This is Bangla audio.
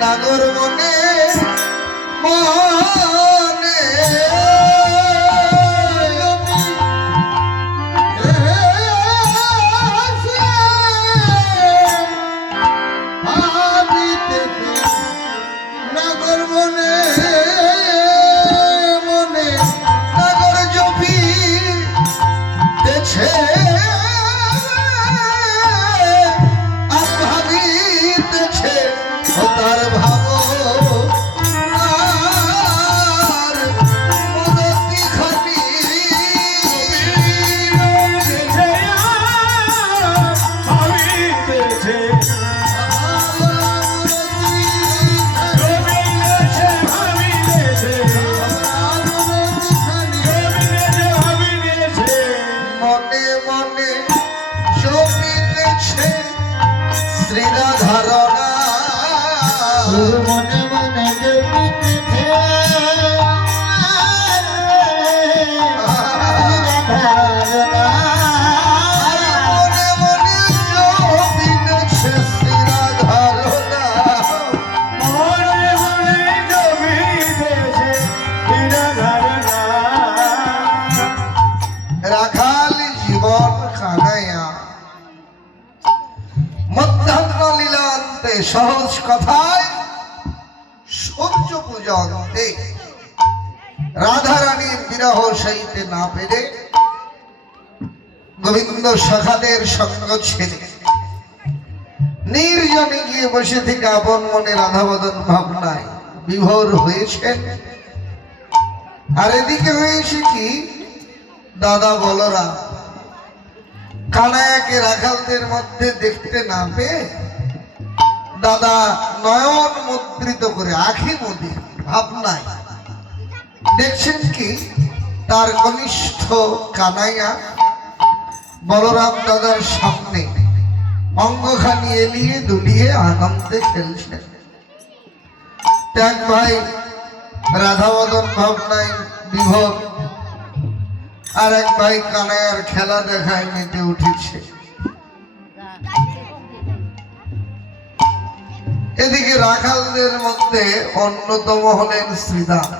নাগর মনে মনে নাগর মনে মনে নাগর জপি দেছে আর ভাবিতেছে তার ভাব মনে মনে জপিতেছে মনে মনে জপিতেছে শ্রীরাধারণা মনে মনে জপিতেছে শ্রীরাধারণা রাখাল জীবন কানাইয়া মধ্যাহ্ন লীলান্তে সহজ কথায় সূর্য পূজন্তে রাধারানীর বিরহ সইতে না পেরে গোবিন্দ সখাদের সঙ্গ ছেড়ে নির্জনে গিয়ে বসে থেকে আপন মনে রাধাবদন ভাবনায় বিভোর হয়েছেন। আর এদিকে হয়েছে কি, দাদা বলরাম কানায়াকে রাখালদের মধ্যে দেখতে না পেয়ে দাদা নয়ন মুদ্রিত করে আঁখি মুদি ভাবনায় দেখছেন কি তার কনিষ্ঠ কানাইয়া বলরাম দাদার সামনে অঙ্গখানি এলিয়ে দুলিয়ে আনন্দে খেলছেন। এক ভাই রাধাবদন ভাবনায় বিভোর, আর এক ভাই কানাইয়ার খেলা দেখায় মেতে উঠেছে। এদিকে রাখালদের মধ্যে অন্যতম হলেন শ্রীদাম।